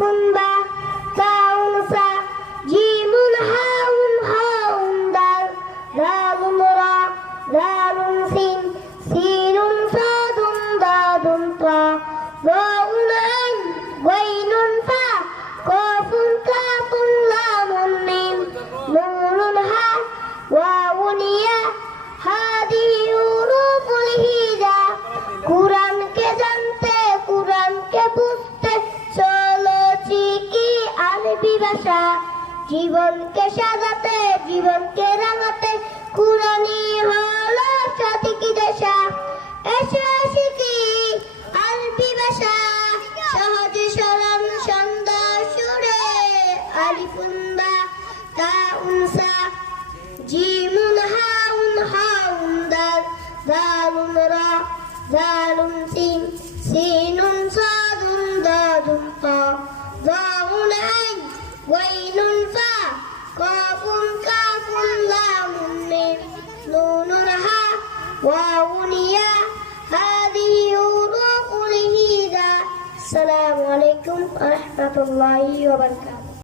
با تاء سا جيم هاء هاء دال دال را دال سين سين صاد ضاد طاء ظاء عين غين فاء قاف كاف لام ميم نون ها واو ياء هذه حروف الهجاء قرآن के जानते कुरान के বুঝতে চলো শিখি আরবি ভাষা জীবনকে সাজাতে জীবনকে রাঙাতে কুরআনই হলো সঠিক দিশা এসে শিখি আরবি ভাষা সহজে সরল সুন্দর সুরে আলিফুন বা তাউন সা জিমুন হাউন হাউন দাল দালুন রা دال سين سين صاد ضاد طاء ظاء عين غين فاء قاف كاف لام ميم نون ها واو ياء هذه حروف الهجاء السلام عليكم ورحمة الله وبركاته